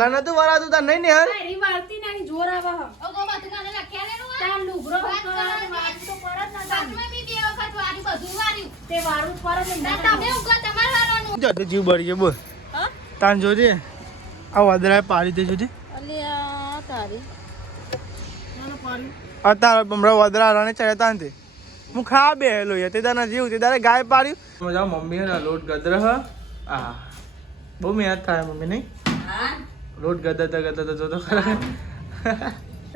તને તો વરાતું તા નહીં ને હર અરે વાળતી નાની જોર આવે હ ઓ ગો બાત કાને લખ્યા ને નું તાર લુગરો વાત તો પરત ના તાર તમે બી બે વખત વારી બધું વાર્યું તે વારું પરત ના તમે ઉગો તમાર વાળવાનું જો જીવ બળી ગયો બોલ હા તાન જોજે આ વાદળાએ પાડી દે જોજે અલ્યા તારી મને પાડી અત્યારે હમણાં વાદળા રાણે ચડ્યા તા ને હું ખા બેહેલો યાર તે તારા જીવ તે તારે ગાય પાડ્યું મજા મમ્મી હે લોટ ગદર હ આ બહુ મહેનત થાય મમ્મી નહીં હા લોટ ગદરતા જો તો ખરા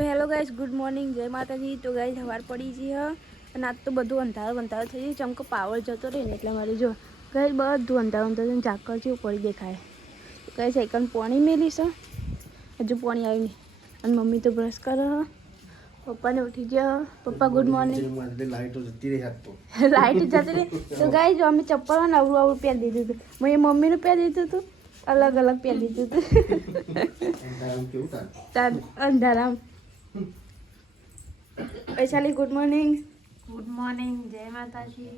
હેલો ગાઈસ ગુડ મોર્નિંગ જય માતાજી તો ગાઈસ સવાર પડી ગઈ હ અને આજ તો બધું અંધારું થઈ ગયું ચમકો પાવર જતો રહે ને એટલે મારી જો ગાઈસ બધું અંધારું ઝાકળ જેવું પડી દેખાય ગાઈસ એકન પાણી મેલી છે હજુ પાણી આવ્યું નહીં અને મમ્મી તો બ્રશ કરે હ પપ્પાને ઉઠી ગયા પપ્પા ગુડ મોર્નિંગ લાઈટ જતી રહી તો ગાઈસ જો અમે ચપ્પલ નવરું આવડું પહેરી દીધું હતું મેં મમ્મીનું પહેરી દીધું હતું અલગ અલગ પહેરી દીધું હતું અંધારામ વૈશાલી ગુડ મોર્નિંગ જય માતાજી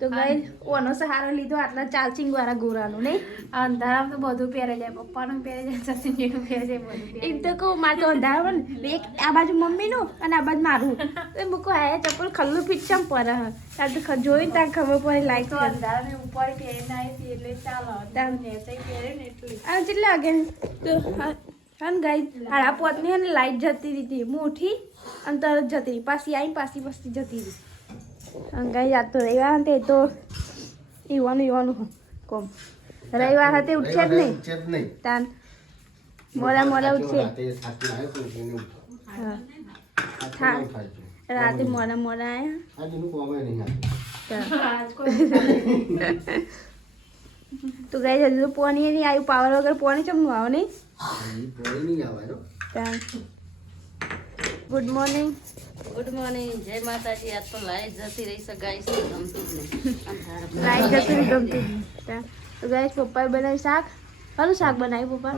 તો ગાઈસ ઓનો સહારો લીધો આટલા ચાર્જિંગ વાળા ગોરાનું નહીં અંધારામ તો બધું પહેરે જાય પપ્પાનું પહેરે જાય સચિનજીનું પહેરે જાય બધું એમ તો કહું મારે તો અંધારામાં ને એક આ બાજુ મમ્મીનું અને આ બાજુ મારું તો મૂકો આ ચપ્પલ ખલ્લું પીછામ પડે હ તાર તો જોઈને ત્યાં ખબર પડે લાઈટ તો અંધારાને ઉપર પહેરીને આવી એટલે ચાલો નેસે પહેરે ને એટલે આ કેટલા વાગે તો હા ગાઈસ હાડા પોતની અને લાઈટ જતી હતી હું ઉઠી અને તરત જતી રહી પાછી આવીને પાછી જતી રહી અને ગાઈસ યાદ તો રવિવાર તે તો ઈવાનું કોમ રવિવાર hatte ઉઠશે જ નહીં તાન મોડા ઉઠશે હા રાતે મોડા આયા તો ગાઈસ હજુ પાણી નહીં આવ્યું પાવર વગર પાણી ચમનું આવે નહીં ગુડ મોર્નિંગ જય માતાજી આજ તો લાઈટ જતી રહી છે ગાઈસ ગમતું જ નહીં લાઈટ જતી રહી ગમતી નહીં તો ગાઈસ પપ્પાએ બનાવ્યું શાક હાલું શાક બનાવ્યું પપ્પા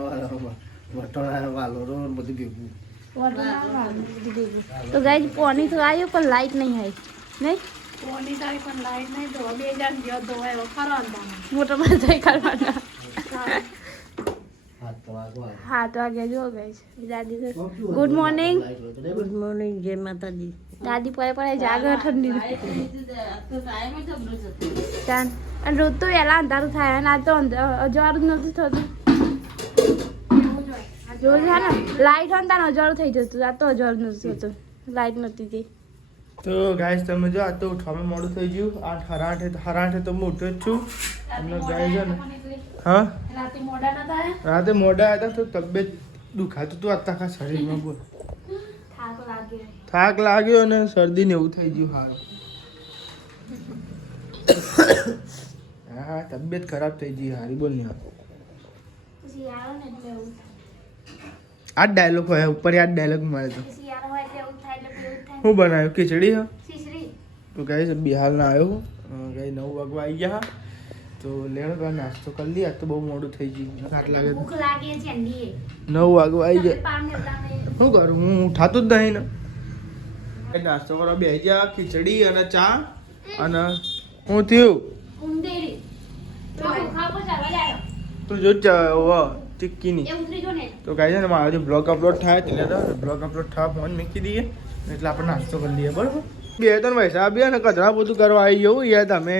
તો ગાઈસ પાણી તો આવ્યું પણ લાઈટ નહીં આવી નહીં પોણી તારી પણ લાઈટ નહીં તો 2000 ગયો તો હોય ખરો અંધારામાં મોટા બધા કરવાના હા તો આગે જો ગાઈસ દાદી ગુડ મોર્નિંગ જય માતાજી દાદી પડે જાગે ઠંડી ચાન અને રોજ તો વહેલા અંધારું થાય અને આ તો અજવાળું જ નતું થતું રોજ હા ને લાઈટ હોય ને તાર અજવાળું થઈ જતું આ તો અજવાળું નથી થતું લાઈટ નહોતી તે તો ગાઈસ તમે જો આ તો ઉઠવામાં મોડું થઈ ગયું 8:30 તો હું ઉઠ્યો જ છું અને ગાઈસ છે ને હા રાતે મોડા નતા આયા રાતે મોડા હતા તો તબિયત દુખાતું હતું આખા શરીરમાં બોલ થાક લાગ્યો અને શરદી ને એવું થઈ ગયું હા તબિયત ખરાબ થઈ ગઈ હારી બોલ ને આ ડાયલોગ હોય ઉપર આ ડાયલોગ મળે તો હું બનાવ્યું ખીચડી હા તો ગાઈસ બિહાર ના આવ્યો ગાઈ 9 વાગવા આવી ગયા તો લેણો નાસ્તો કરી લઈએ તો બહુ મોડું થઈ ગયું થાક લાગે 9 વાગવા આવી ગયા શું કરું હું ઉઠાતું જ નહીં ને નાસ્તો કરવા બેસી ગયા ખીચડી અને ચા અને હું થયું તું જો ચીક્કીની તો ગાઈ છે ને મારો જે બ્લોગ અપલોડ થાય એટલે બ્લોગ અપલોડ થવા ફોન મૂકી દઈએ એટલે આપણે નાસ્તો કરી લઈએ બરાબર બે ત્રણ પૈસા બે ને કચરા બધું કરવા આવી જવું યાર તમે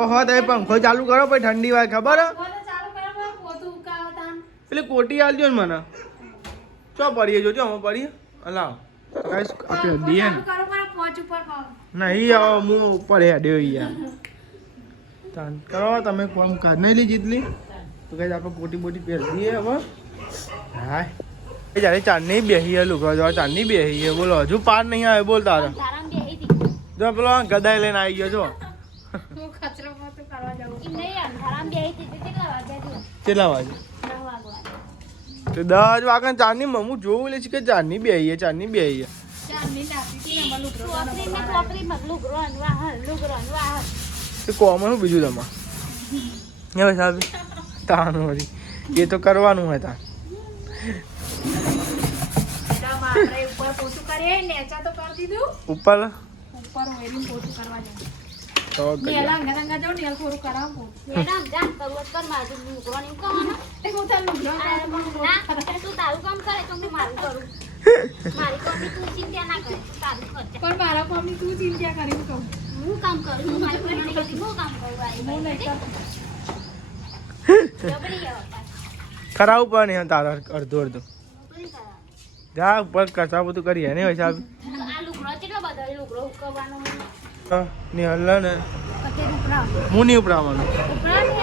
ઓહો તમે પંખો ચાલુ કરો પછી ઠંડી વાય ખબર પેલી કોટી આલજો ને મને ચો પડીએ જોજો અમે પડીએ લાવ આપણે દઈએ ને નહીં હું ઉપર હેડ્યો યાર કરો તમે કોમ કર નહીં લી જીતલી તો કઈ આપણે કોટી બોટી પહેરી દઈએ હવે હા જ્યારે ચાંદની બેહી લુગવા જવા ચાંદની બેહી બોલો હજુ પાર નહીં આવે બોલ તારે જો પેલો ગદાઈ લઈને આવી ગયો જો કેટલા વાગે તો 10 વાગે ચાંદની મમ્મું જોવું લે છે કે ચાંદની બેહી તો કોમન બીજું તમારે હવે સાહેબ તાનું વળી એ તો કરવાનું હોય તાર ઉપર તો કરીએ. મેડમ જાન કરવું કર મારું લુગડો ને કહેવાનો તું તારું કામ કરે તો હું મારું કરું મારી કોમી તું ચિંતા ના કર તારું ખર્ચા પણ મારા મમ્મી તું ચિંતા કરી કહું હું કામ કરું હું મારી ફ્રેન્ડ કહેતી હું કામ કરું હું નહીં કરતો જબરી આવતા કરાવું પણ નહીં તારા અડધું અડધું નોકરી કરા જા ઉપર કચરા બધું કરીએ ને ભાઈ સાહેબ આ લુગડો કેટલો બધો લુગડો ઉકવવાનો ને હલ્લા ને કતે ઉપરા હું નહીં ઉપરાવાનું ઉપરા ને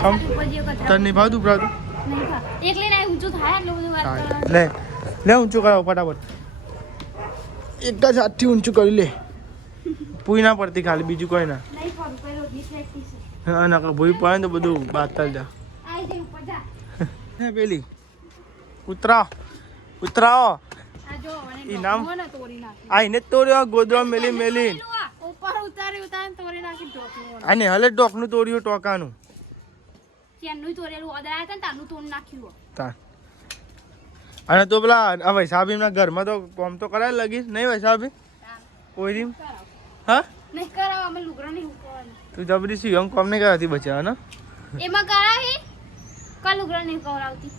આમ ઉપર જે કચરા તને નહીં ભાવતું ઉપરાતું નહીં ખા એકલી ના ઊંચું થાય એટલું બધું વાત હા, કરવાનું લે લે ઊંચું કરાવો ફટાફટ એક જ હાથથી ઊંચું કરી લે પૂઈ ના પડતી ખાલી બીજું કોઈ ના નહીં ફરું કોઈ રોટલી પ્રેક્ટિસ હા ના ભૂઈ પડે ને તો બધું બાતલ જા આઈ જઈ ઉપર જા હે પેલી ઉતરાવ ઉતરાવો આ જો મને ઈ નામ મને તોડી નાખી આઈને જ તોડ્યો ગોદવા મેલી મેલી ઉપર ઉતારી તોડી નાખી ડોકનું આને હલે ડોકનું તોડ્યું ટોકાનું ચેનનું તોડેલું અદરા હતા ને તાનું તોડ નાખ્યું તાર અને તો પેલા આ વૈસાભી ના ઘરમાં તો કોમ તો કરાય લગીશ નહીં વૈસાભી કોઈ દી હા નહીં કરાવ અમે લુગડો નહીં ઉકવવાનું તું જબરી સી હું કોમ નહીં કરાતી બચ્ચા ને એમાં કરાવી કા લુગડો નહીં કરાવતી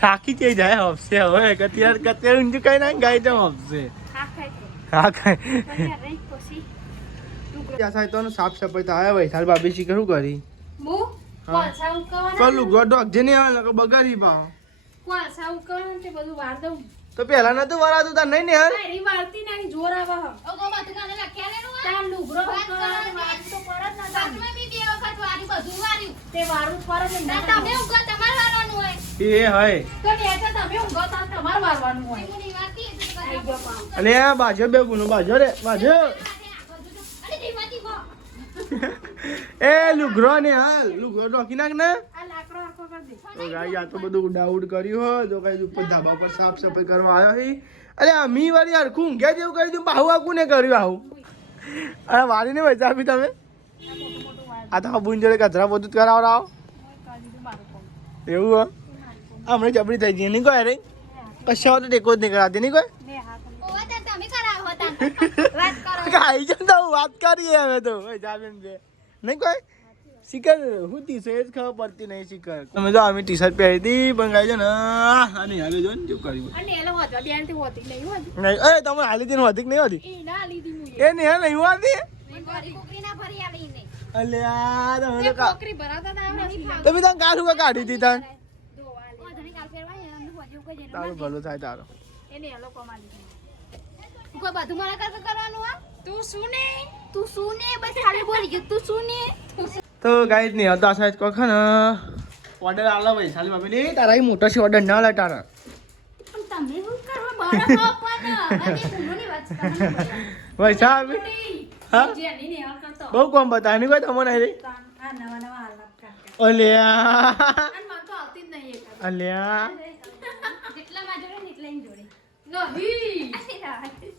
થાકી જઈ જાય હફશે હવે કત્યારે ઊંચું કઈ ના ગાય તો હફશે હા ખાય તો હા કઈ અહીંયા રહી પછી લુગડો ત્યાં સાહેબ તો સાફ સફાઈ તો આવ્યા વૈસાલ બાબી શીખર શું કરી મુ હા. કોલસા ઉકવવાના તો લુગડો ડોક જે નહીં આવે ને બગાડી પાવ કોલસા ઉકવવાના તે બધું વાર દઉં તો પેલા નતું વરાતું તાર નહીં ને યાર મારી વાળતી નાની જોર આવે હ ઓ ગો બાતું કાને લખ્યા લેનું તાર લુગડો વાત ઉકળાવે, કરવાની. વાળું તો પર જ ના થાય. બાથમાં બી બે વખત વાર્યું બધું વાર્યું તે વાળું પર જ ના ના તમે થાય. ઉગો તમારે વારવાનું હોય એ હોય તો બે તો તમે ઊંઘો તાર તમારે વાળવાનું હોય હું નહીં વારતી એટલે તો આઈ ગયો પાવ. અને આ બાજુ બે ગુનો બાજુ રે બાજુ અરે ધીમાથી ગો એ લુગડો ને હાલ લુગડો ડોકી નાખ ને આ લાકડો આખો કરી દે તો ગાઈ આ તો બધું ડાઉટ કર્યું હો તો કઈ ઉપર ધાબા પર સાફ સફાઈ કરવા આવ્યો હી અરે અમી વાળી યાર ખું ઊંઘ્યા જેવું કહી દઉં બાહુ આકું ને કર્યું આવું અરે વારી ને વચ્ચા આપી તમે આ તો બુન જોડે કચરા બધું જ કરાવડાવો એવું હો હમણાં જબરી થઈ ગઈ નહીં કોઈ રે કશા તો ટેકો જ નહીં કરાતી નહીં કોઈ ઓવા તાર તમે કરાવો તાર વાત કરો ખાઈ જાવ તો વાત કરીએ હવે તો જાબેન બે નહીં કોઈ શિખર હું ટી શર્ટ ખબર પડતી નહીં શિખર તમે જો અમે ટી શર્ટ પહેરી હતી પણ ગાઈ છે ને આની હાલે જો ને શું કર્યું અને એલો હોતો બેન તે હોતી નહીં હોતી નહીં એ તમે હાલી હતી હોતી કે નહીં હોતી એ ના લીધી મુએ એ નહીં નહીં હોતી કોકરી ના ભરી આલી ને અલ્યા તમે તે તો કા કોકરી ભરાતા ના આવે તમે તો કાઢું કા કાઢી હતી તાર ઓ ધણી કાલ ફેરવાય એમને હોજો કોઈ જેનું તારું ભલું થાય તારો એને એલો કોમાલી કોઈ બધું મારા કર કરવાનું આ તું શું ને તું શું ને બસ ખાલી બોલી ગયો તું શું ને તો ગાઈડ નહીં હતા સાહેબ કોખ ને ઓર્ડર આલા ભાઈ સાલી બાપી તારા મોટા છે ઓર્ડર ના લે તારા પણ તમે શું કરવા બરાબર પણ અમે ફૂલોની વાત કરવાની ભાઈ સાહેબ હા જેની ને હાલ કરતો બહુ કોમ બતાવે નહીં કોઈ તમને રે આ નવા નવા હાલ કરતા અલ્યા અને મને તો આવતી જ નહીં એક અલ્યા જેટલા માં જોડે ને એટલા એની જોડે નહીં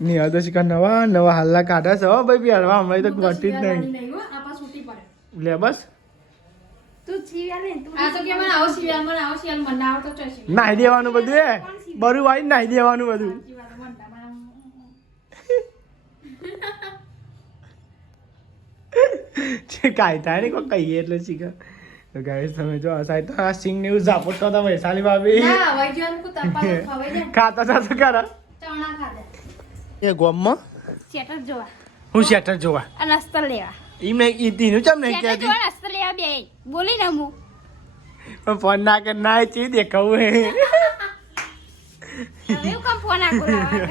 નહીં હતા શિકાર નવા નવા હાલના કાઢા છે હો ભાઈ પહેરવા હમણાં તો ઘટી જ નહીં નહીં હો આપા છૂટી પડે લે બસ તું જીવ્યા ને તું આ તો કે મને આવો સિવાય મને આવતો ચોસી નાહી દેવાનું બધું એ બરું વાળી નાહી દેવાનું બધું કાંઈ થાય ને કોઈ કહીએ એટલે શીખર તો ગાઈસ તમે જો આ સાઈડ તો આ સિંગ ને એવું ઝાપટ તો વૈશાલી ભાભી ના વઈ જવાનું કો તપા ખવાઈ જાય ખાતા ખાતા કરા ચણા ખાધા એ ગોમમાં સેટર જોવા હું શેટર જોવા અને અસ્તર લેવા એમ નહીં ઈતીનું ચમ નહીં સેટર કહેતી જોવા અસ્તર લેવા બે બોલી ને હું પણ ફોન ના કર ના ચી દેખાવું હે હવે હું કામ ફોન આકું લાવા લે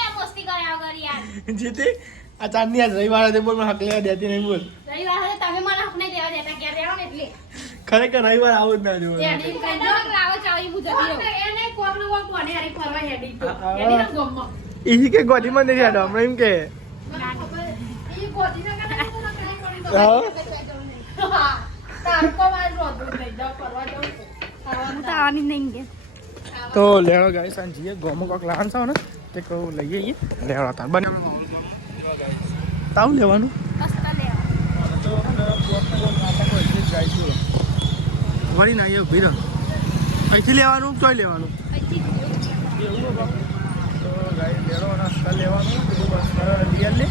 આ મસ્તી કર્યા વગર યાર જીતી આ ચાંદની આજ રવિવાર હતી બોલ મને હક લેવા દેતી નહીં બોલ રવિવાર હવે તમે મને હક નહીં દેવા દેતા ક્યાં દેવા ને એટલે ખરેખર રવિવાર આવું જ ના જોવે હેડી કઈ દો લાવો ચાવી હું જતી રહું એને કોકનું કોક કોને હારી ફરવા હેડી તો હા. હેડી ના ગમમાં ઈ કે ગોડીમાં નહીં હેડો હમણાં એમ કે એ ગોતી ના કાને કોના કાઈ કરી દો હા. હા તાર કો વાજ રોતું નહીં જાવ ફરવા જાવ તો હું તો આવવાની નહીં કે તો લેવા ગાય સાંજીએ ગોમો કોક લાન છો ને તે કહું લઈએ આવીએ લેવા તાર બને તાવ લેવાનું અસ્તર લેવા તો વળી ના આવ્યો ભીરો અહીંથી લેવાનું તોય લેવાનું પછી તો ગાય લેવાનો નાસ્તા લેવાનું રિયલ લે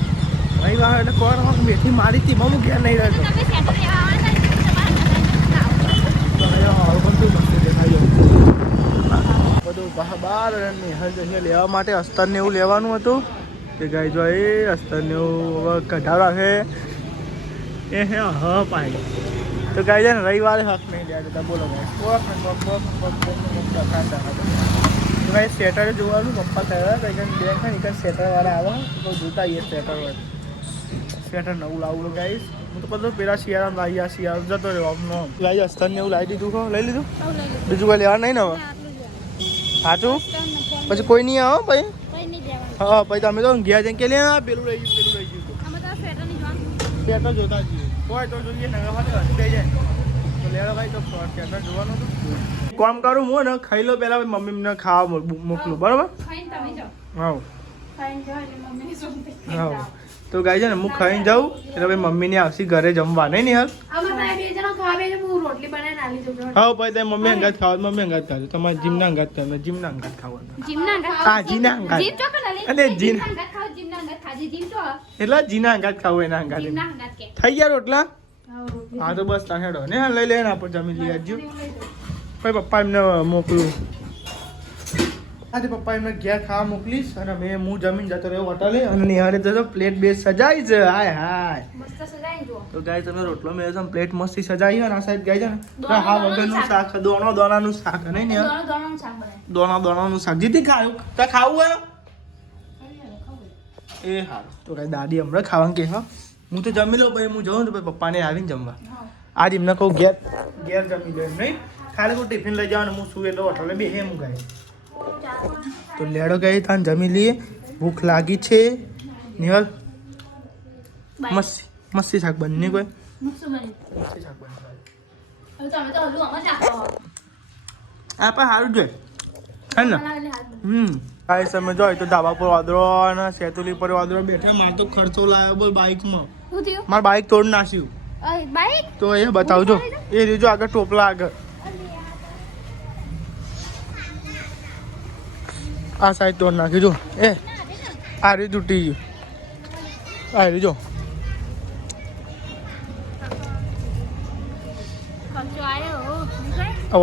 ભાઈ વાહ એટલે કોણ મેથી મારી હતી હું ઘેર નહીં રહેતો તમે સેટર લેવા આવવાના છે તમારે બધું બહાર નિહાલ જઈને લેવા માટે અસ્તરને એવું લેવાનું હતું કે ગાય જો એ અસ્તરને એવું કઢાવડા છે એ હે હા પાય તો ગાય છે ને રવિવારે હક નહીં લેવા જતા બોલો ભાઈ સ્વેટર જોવાનું પપ્પા થયા હતા બે ને સ્વેટરવાળા આવે તો જોતા આવીએ સ્વેટર સ્વેટર નવું લાવું ગાઈશ હું તો બધું પેલા શિયાળામાં લાવી આ શિયાળો જતો રહ્યો આમનો ગાઈ અસ્તરને એવું લાવી દીધું લઈ લીધું બીજું કોઈ લેવા નહીં ને હવે સાચું પછી કોઈ નહીં આવો ભાઈ હા પછી તમે તો ગયા જઈને કે લે પેલું લઈ ગયું સ્વેટર જોતા જઈએ કોઈ તો જોઈએ ને લઈ જાય તો લેવા ભાઈ તો સ્વેટર જોવાનું હતું કામ કરું હું ને ખાઈ લો પહેલાં મમ્મીને ખાવા મોકલું બરાબર હા હા તો ગાય છે ને હું ખાઈને જાઉં એટલે ભાઈ મમ્મીને આવશે ઘરે જમવા નહીં ને હાલ હા ભાઈ તમે મમ્મી અંગાત ખાવા મમ્મી અંગાત ખાજો તમારે જીમના અંગાત ખાવ જીમના અંગાત ખાવાનું હા જીના અંગાત અને જીના એટલે જીના અંગાત ખાવું એના અંગાત થઈ ગયા રોટલા હા તો બસ ત્યાં હેડો ને હા લઈ લે આપણે જમી લઈ આવજો ભાઈ પપ્પા એમને મોકલું આજે પપ્પા એમને ઘેર ખાવા મોકલીશ અને હું જમીન જતો રહ્યો હોટલે અને નિહાળે તો પ્લેટ બે સજાઈ છે હાય હાય તો ગાય તમે રોટલો મેં પ્લેટ મસ્તી સજાઈ હોય ને આ સાઈડ ગાય છે ને હા વગરનું શાક દોણાનું શાક નહીં ને દોણાનું શાક જીતી ખાયું તો ખાવું હોય એ હારું તો કાંઈ દાદી હમણાં ખાવાનું કે હા હું તો જમી લઉં ભાઈ હું જાઉં તો ભાઈ પપ્પાને આવીને જમવા આજ એમને કહું ઘેર જમી લે નહીં ખાલી હું ટિફિન લઈ જવાનું હું શું એટલે હોટલે બે હું ગાય તો લેડો ગઈ તાન જમી લઈએ ભૂખ લાગી છે નિહલ મસ્તી શાક બની કોઈ મસ્તી શાક બની આ પણ સારું જોઈએ હે ને કાંઈ સમય જોઈ તો ધાબા પર વાદરો અને સેતુલી પર વાદરો બેઠા મારે તો ખર્ચો લાવ્યો બોલ બાઇકમાં મારે બાઇક તોડ નાખ્યું તો એ બતાવજો એ રીજો આગળ ટોપલા આગળ આ સાઈડ તોડ નાખી જો એ આ રીત તૂટી ગયું આ રીત જો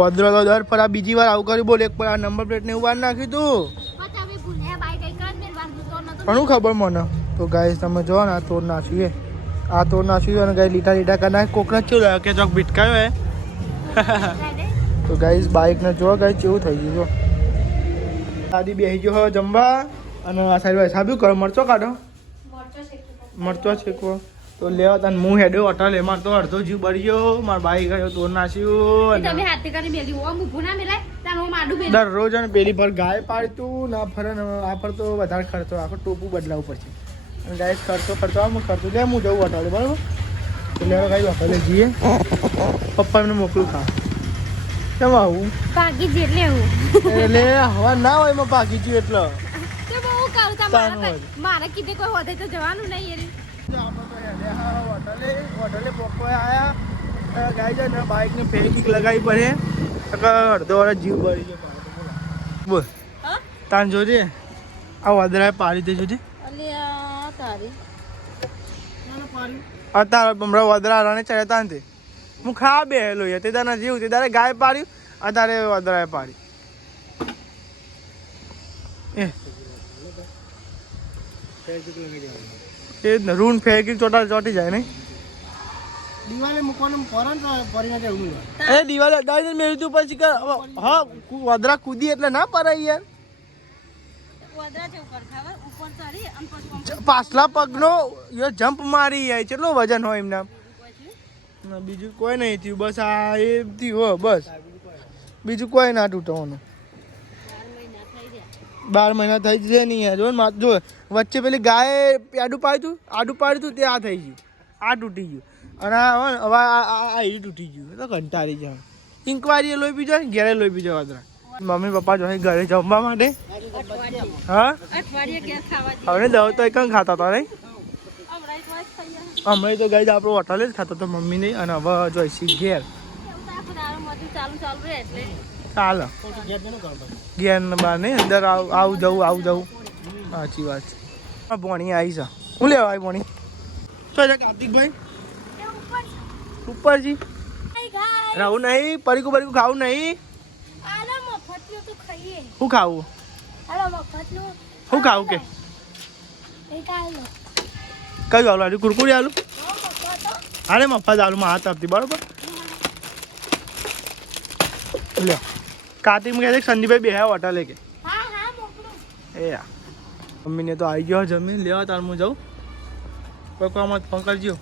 વદરો તો દર પર આ બીજી વાર આવું કર્યું બોલ એક પર આ નંબર પ્લેટ ને એવું વાર નાખ્યું તું ઘણું ખબર મને તો ગાય તમે જો ને આ તોડ નાખ્યું આ તોડ નાખ્યું અને ગાય લીટા કરી નાખી કોકને કેવું લાગે કે ચોક ભીટકાયો હે તો ગાઈસ બાઇક ને જો ગાય કેવું થઈ ગયું જો દાદી બેસી ગયો જમવા અને આ સાઈડ સાબુ કરો મરચો કાઢો મરચો શેકવો તો લેવા તને હું હેડ્યો હોટલ એમાં તો અડધો જીવ બળી ગયો મારા બાઈ ગયો તો નાસ્યું દરરોજ અને પેલી પર ગાય પાડતું ના ફરે આ પર તો વધારે ખર્ચો આખો ટોપું બદલાવવું પડશે અને ગાય ખર્ચો લે હું જવું હોટલે બરાબર તો લેવા ગાય હોટલે જઈએ પપ્પા એમને મોકલું ખા કેમ આવું એટલે હવા ના હોય એમાં ભાગી ગયું એટલે મારે કીધે કોઈ હોદે તો જવાનું નહીં હોટલે પોકવા આવ્યા ગાય જાય ને બાઇકને ફેરિક લગાવી પડે અડધો વાર જીવ બળી ગયો બોલ તાન જોજે આ વાદળાએ પાડી દે જોજે અત્યારે હમણાં વાદળા રાણે ચડ્યા તાન તે હું ખા બેહેલો તે તારા જીવ તે તારે ગાય પાડ્યું અત્યારે વાદળાએ પાડી એ જ ને રૂન ફેંકી ચોટી જાય નહીં દિવાલે મૂકવાનું એ દિવાલે અડાઈ મેળવી તું પછી હા વાદળા કૂદી એટલે ના પરાય યાર પાછલા પગનો જમ્પ મારી જાય કેટલો વજન હોય એમના બીજું કોઈ નહીં થયું બસ આ એ થયું બસ બીજું કોઈ ના તૂટવાનું 12 મહિના થઈ જશે નહીં યાર જો જો વચ્ચે પેલી ગાય આડું પાડ્યું હતું તે આ થઈ ગયું આ તૂટી ગયું અને હવે આ એ તૂટી ગયું તો કંટાળી જાય ઇન્કવાયરી લોહી પી જાય ઘેરે લોહી પી જાય વાદરા મમ્મી પપ્પા જો ઘરે જમવા માટે હા હવે દવા તો એક ખાતા હતા નહીં હમણાં તો ગાય આપણો હોટલે જ ખાતો હતો મમ્મી નહીં અને હવે જોઈશી ઘેર ચાલો ઘેર બહાર નહીં અંદર આવું જવું સાચી વાત છે ભોણી આવી છે હું લેવા આવી ભોણી શું છે કાર્તિકભાઈ ઉપર જી રહું નહીં પરીકું બરીકું ખાવું નહીં શું ખાવું શું ખાવું કે કયું આલુ આલુ કુરકુરી આલુ અરે મફત આલુ માં હાથ આપતી બરોબર લે કાર્તિકમાં કહે છે સંદીપભાઈ બે હોટલે કે એ યા મમ્મીને તો આવી ગયો જમીન લેવા તાર હું જાઉં કોઈ કામ ફોન કરજો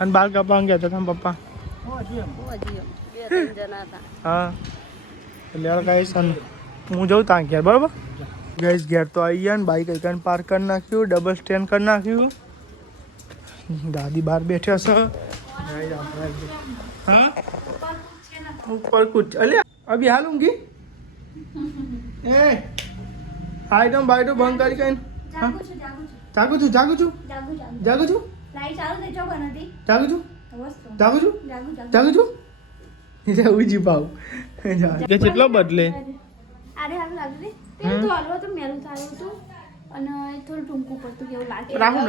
અને બાલ કાપવા ગયા હતા તમે પપ્પા હા એટલે ગાઈસ હું જાઉં ત્યાં ઘેર બરાબર ગાઈસ ઘેર તો આવી ગયા ને બાઈક એકન પાર્ક કરી નાખ્યું ડબલ સ્ટેન્ડ કરી નાખ્યું દાદી બહાર બેઠ્યા છે હા ઉપર કુછ અલ્યા અભી હાલુંગી એ આઈટમ બાઈટમ બંધ કરી કઈ જાગું છું જાગું છું જાગું છું જાગું છું જાગું છું જાગું છું એટલે ઉજી પાવ કે કેટલો બદલે અરે હાલ લાગે તે તો હલવો તો મેલું થાયું હતું અને થોડું ટૂંકું પડતું કેવું લાગે રાહુલ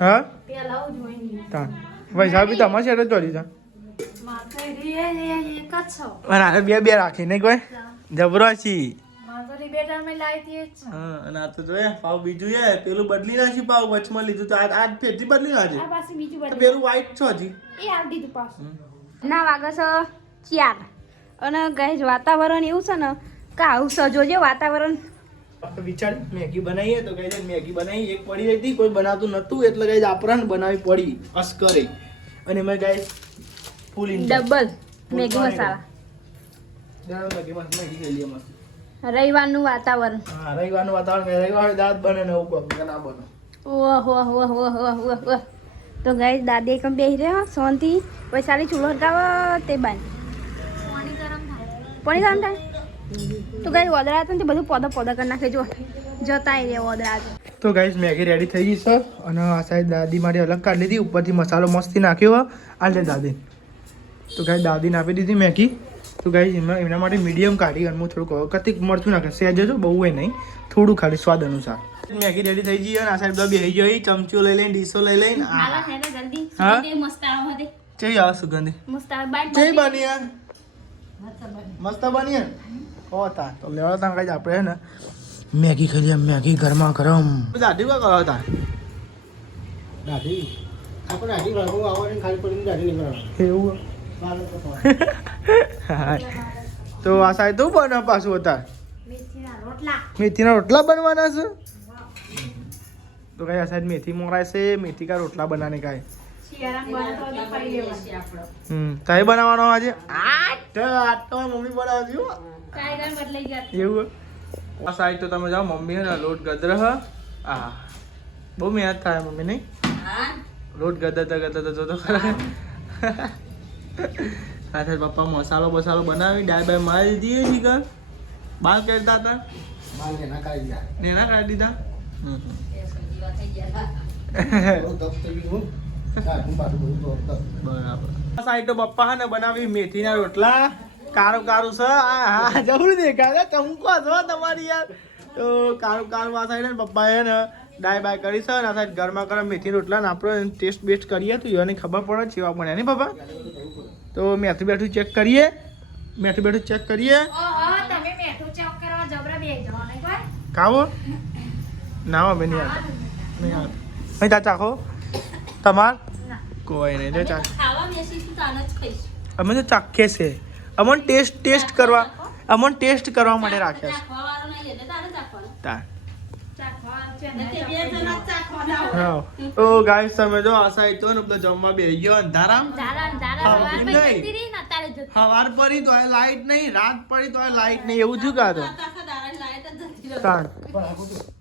હા પેલા જોઈને તા પૈસા બી તમારે છે ચોરી તા માથે રે એક જ છો અને બે બે રાખી નહીં કોઈ જબરો છી મારી બેટા મે લાવી હતી હા અને આ તો જોયા પાવ બીજું છે પેલું બદલી નાખી પાવ વચમાં લીધું તો આ ફેરથી બદલી નાખી આ પાછી બીજું તો બદલી પેલું વ્હાઈટ છો હજી એ આલ દીધું પાછું ના વાગે છે 4 અને ગાઈસ વાતાવરણ એવું છે ને કે આવું સજોજે વાતાવરણ વિચાર મેગી બનાવીએ તો કઈ મેગી બનાવી એક પડી રહી હતી કોઈ બનાવતું નતું એટલે કઈ આપણાને બનાવી પડી અસ્કરે અને મેં ગાઈસ ફૂલ ડબલ મેગી મસાલા મેગી ખાઈ લઈએ મસ્ત રવિવારનું વાતાવરણ હા રવિવારનું વાતાવરણ રવિવારે દાંત બને ને એવું કહું ના બને ઓહ તો ગાઈસ દાદી એકમ બેહી રહ્યા શાંતિ વૈશાલી ચૂલો હટાવો તે બાન પાણી ગરમ થાય તો ગાઈસ ઓદરા હતા ને તે બધું પોદા કરી નાખે જો જતાય રે ઓદરા તો ગાઈસ મેગી રેડી થઈ ગઈ છે અને આ સાઈડ દાદી મારી અલગ કાઢી લીધી ઉપરથી મસાલો મસ્તી નાખ્યો આ લે દાદી તો ગાઈસ દાદીને આપી દીધી મેગી તો ગાઈસ એમના માટે મીડિયમ કાઢી અને હું થોડુંક કતિક મરચું નાખે સહેજ જો બહુ હોય નહીં થોડું ખાલી સ્વાદ અનુસાર મેગી રેડી થઈ ગઈ અને આ સાઈડ બધા બેસી ગઈ ચમચો લઈ લઈને ડીશો લઈ લઈને આલા છે ને જલ્દી હા? તે મસ્ત આવે દે ચઈ આવે સુગંધી મસ્ત આવે બાય ચઈ બની યાર મસ્ત બની યાર ઓ તા તો લેવા તા ગાઈસ આપણે ને મેગી ખાલી મેગી ગરમા ગરમ દાદી કા કરો તા દાઢી આપણે દાઢી વાળો આવવાની ખાલી પડીને દાઢી નીકળવાનું એવું તો આ સાઈડ તો બને પાછું હતા મેથીના રોટલા બનવાના છે તો કઈ આ સાઈડ મેથી મોરાય છે મેથી કા રોટલા બનાને કાય તારે બનાવવાનો આજે આટો મમ્મી બનાવતી હો કાયગર બદલાઈ ગયા એવું આ સાઈડ તો તમે જાઓ મમ્મી હે ને લોટ ગદર હ આ બહુ મહેનત થાય મમ્મી નહીં લોટ ગદર જો તો ખરા સાથે પપ્પા મસાલો બસાલો બનાવી ડાય બાય મારી દીધી નીકળ બાલ કરતા હતા માલ ને ના કાઢી જાય નેના કાઢી દીધા બહુ દબ થઈ ગયું દાઢી પાછું બધું દબ બરાબર આ સાઈડ તો પપ્પા હે ને બનાવી મેથીના રોટલા કારું છે હા જબરું દેખાય ચમકો છો તમારી યાર તો કારું આ સાઈડ ને પપ્પા હે ને ડાય બાય કરી છે ને આ સાઈડ ગરમા ગરમ મેથી રોટલા ને આપણે ટેસ્ટ બેસ્ટ કરીએ તો એને ખબર પડે ચેવા પડે નહીં પપ્પા તો મેથી બેઠું ચેક કરીએ તમે મેઠું ચેક કરવા જબરા બે જણા નહીં કોઈ ખાવો ના હવે નહીં આવતા નહીં તા ચાખો તમાર કોઈ નહીં જો ચાખ ખાવા બેસી તું તાને જ ખાઈશ અમે તો ચાખીએ છે અમને ટેસ્ટ કરવા માટે રાખ્યા છે ચાખવાવાળો નહીં એટલે તારે ચાખવાનું તા ચાખવા છે ને તે બે જણા જ ચાખવાના હોય. હા તો ગાઈસ તમે જો આ સાઈડ તો ને બધો જમવા બેસી ગયો અંધારામ સવાર પડી તો લાઈટ નહીં રાત પડી તો લાઈટ નહીં એવું થયું કાં તો આખા દાડાની લાઈટ જ જતી રહે. તાણ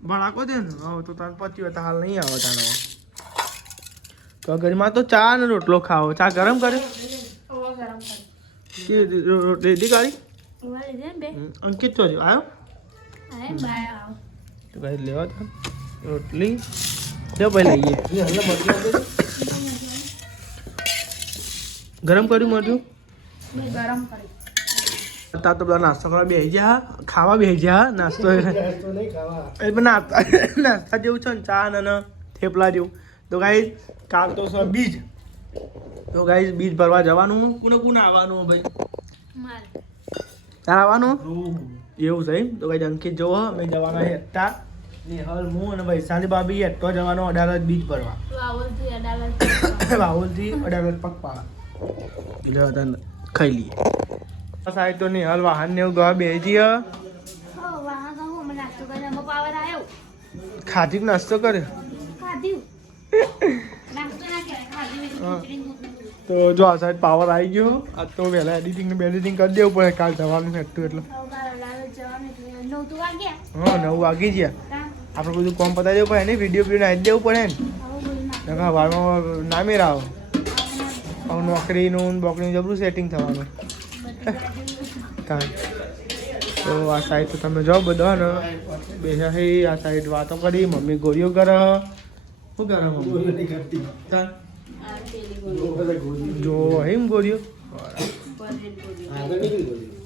ભણાકો દે ને હવે તો તાર પતી હોય તો હાલ નહીં આવે તાણ હવે. તો ઘરમાં તો ચા ને રોટલો ખાવો ચા ગરમ કરે કે રેડી કરી અંકિત તો આવ્યો તો ગાઈસ લેવા તો રોટલી જો ભાઈ લઈએ એ હલ્લે બદલા દે ગરમ કર્યું મરચું અત્યારે તો બધા નાસ્તો કરવા બેસી જા, ખાવા બેસી જા, નાસ્તો તો નહીં ખાવા. એ પણ નાસ્તા જેવું છે ને, ચા અને થેપલા જેવું. તો ગાઈસ કાલ તો છે બીજ. તો ગાઈસ બીજ ભરવા જવાનું. કોને આવવાનું ભાઈ? તારે આવવાનું એવું છે એમ? તો ગાઈસ અંકિત જોવો અમે જવાના છે એકતા, નિહલ, હું અને વૈશાલી ભાભી એકતો જવાનો અડાલજ બીજ ભરવા. વાવલથી અડાલજ પગપાળા. એટલે તને ખાઈ લઈએ. સાહેબ તો નિહલ વાહન ને એવું ગવા બેસી જઈએ. ખાધી નાસ્તો કર્યો. તો જો આ સાઈડ પાવર આવી ગયો. આજ તો વહેલા એડિટિંગ કરી દેવું પડે, કાલ જવાનું છે એટલે. હા 9 વાગી ગયા. આપણે બધું કોમ પતાવી દેવું પડે ને, વિડીયો નાખી દેવું પડે ને. વારમાં ના મેળાવો. નોકરીનું બોકરીનું જબરું સેટિંગ થવાનું. તો આ સાઈડ તો તમે જાઓ બધા ને બેસા છે. આ સાઈડ વાતો કરી, મમ્મી ગોળીઓ કરે. શું કરે મમ્મી? ગોળીઓ નહીં કરતી. જો એમ ગોળીઓ આગળ નીકળી ગયું.